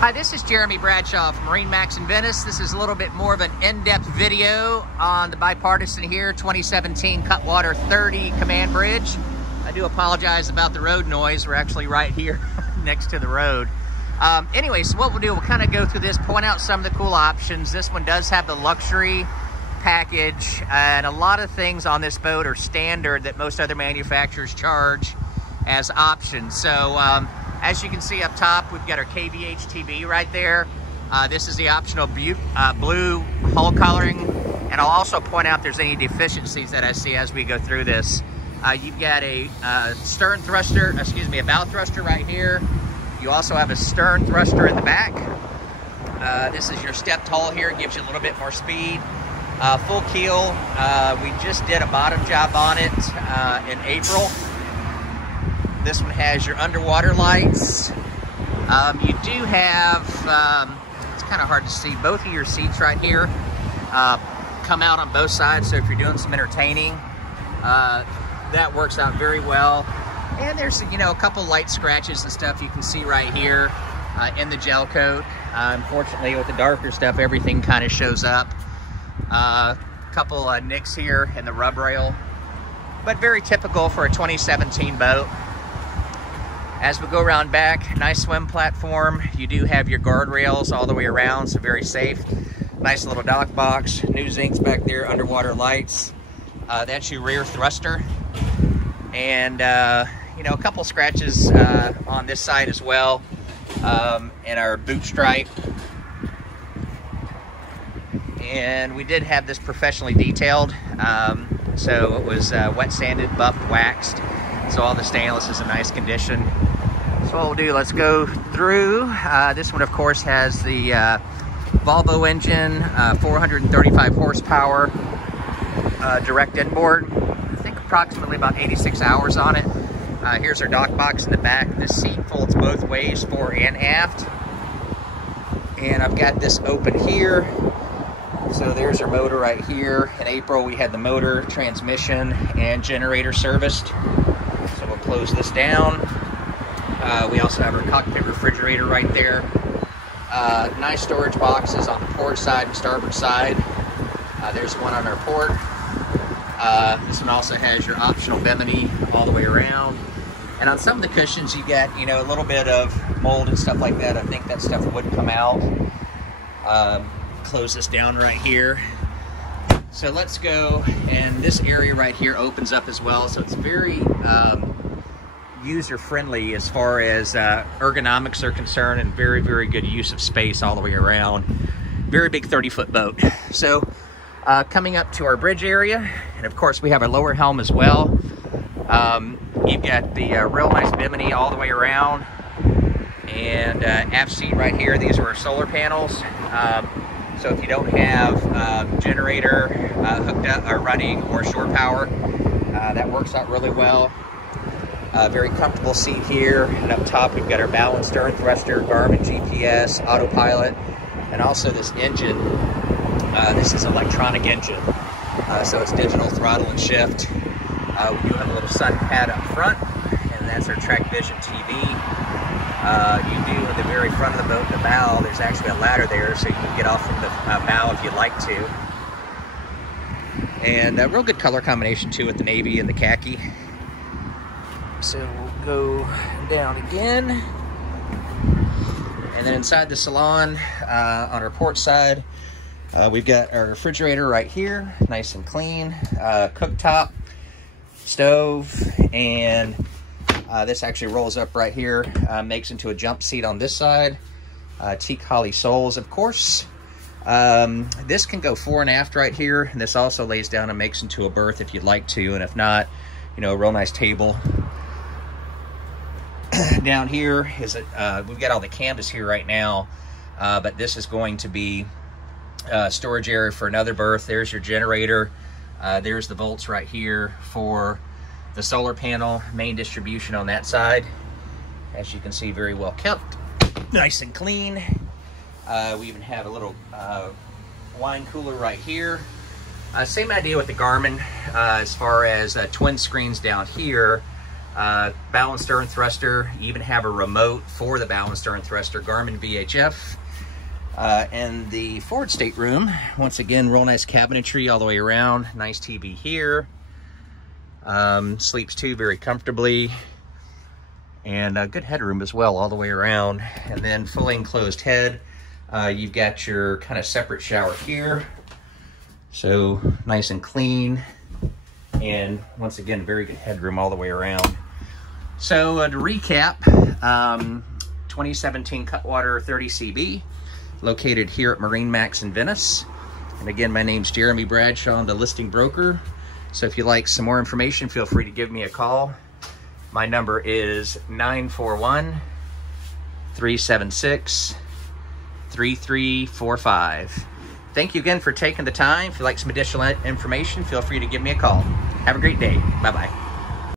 Hi, this is Jeremy Bradshaw from Marinemax in Venice. This is a little bit more of an in-depth video on the bipartisan here 2017 Cutwater 30 command bridge. I do apologize about the road noise. We're actually right here next to the road. Anyway, so what we'll do, we'll kind of go through this, point out some of the cool options. This one does have the luxury package, and a lot of things on this boat are standard that most other manufacturers charge as options. So as you can see up top, we've got our KVH TV right there. This is the optional blue hull coloring, and I'll also point out if there's any deficiencies that I see as we go through this. You've got a stern thruster, excuse me, a bow thruster right here. You also have a stern thruster in the back. This is your stepped hull here. It gives you a little bit more speed. Full keel. We just did a bottom job on it in April. This one has your underwater lights. You do have, it's kind of hard to see, both of your seats right here come out on both sides. So if you're doing some entertaining, that works out very well. And there's, you know, a couple light scratches and stuff you can see right here in the gel coat. Unfortunately, with the darker stuff, everything kind of shows up. Couple nicks here in the rub rail, but very typical for a 2017 boat. As we go around back, nice swim platform. You do have your guardrails all the way around, so very safe. Nice little dock box, new zincs back there, underwater lights. That's your rear thruster. And, you know, a couple scratches on this side as well, and our boot stripe. And we did have this professionally detailed. So it was wet sanded, buffed, waxed. So all the stainless is in nice condition. So what we'll do, let's go through. This one, of course, has the Volvo engine, 435 horsepower, direct inboard. I think approximately about 86 hours on it. Here's our dock box in the back. This seat folds both ways, fore and aft. And I've got this open here. So there's our motor right here. In April, we had the motor, transmission, and generator serviced. So we'll close this down. We also have our cockpit refrigerator right there. Nice storage boxes on the port side and starboard side. There's one on our port. This one also has your optional bimini all the way around. And on some of the cushions, you get, you know, a little bit of mold and stuff like that. I think that stuff would come out. Close this down right here. So let's go, and this area right here opens up as well, so it's very user-friendly as far as ergonomics are concerned, and very, very good use of space all the way around. Very big 30-foot boat. So coming up to our bridge area, and of course we have our lower helm as well. You've got the real nice bimini all the way around, and aft seat right here. These are our solar panels. So if you don't have generator hooked up or running or shore power, that works out really well. Very comfortable seat here, and up top we've got our bow and stern thruster, Garmin GPS, autopilot, and also this engine. This is an electronic engine, so it's digital throttle and shift. We do have a little sun pad up front, and that's our Track Vision TV. You do at the very front of the boat, the bow, there's actually a ladder there, so you can get off from the bow if you'd like to. And a real good color combination too with the navy and the khaki. So we'll go down again. And then inside the salon, on our port side, we've got our refrigerator right here, nice and clean, cooktop, stove, and this actually rolls up right here, makes into a jump seat on this side. Teak holly soles, of course. This can go fore and aft right here, and this also lays down and makes into a berth if you'd like to, and if not, you know, a real nice table. Down here is we've got all the canvas here right now, but this is going to be storage area for another berth. There's your generator. There's the volts right here for the solar panel, main distribution on that side. As you can see, very well kept, nice and clean. We even have a little wine cooler right here. Same idea with the Garmin, as far as twin screens down here. bow and stern thruster. You even have a remote for the bow and stern thruster, Garmin VHF. And the forward stateroom, once again, real nice cabinetry all the way around. Nice TV here. Sleeps two very comfortably. And a good headroom as well all the way around. And then fully enclosed head. You've got your kind of separate shower here. So nice and clean. And once again, very good headroom all the way around. So to recap, 2017 Cutwater 30CB, located here at Marinemax in Venice. And again, my name's Jeremy Bradshaw, I'm the listing broker. So if you'd like some more information, feel free to give me a call. My number is 941-376-3345. Thank you again for taking the time. If you'd like some additional information, feel free to give me a call. Have a great day. Bye-bye.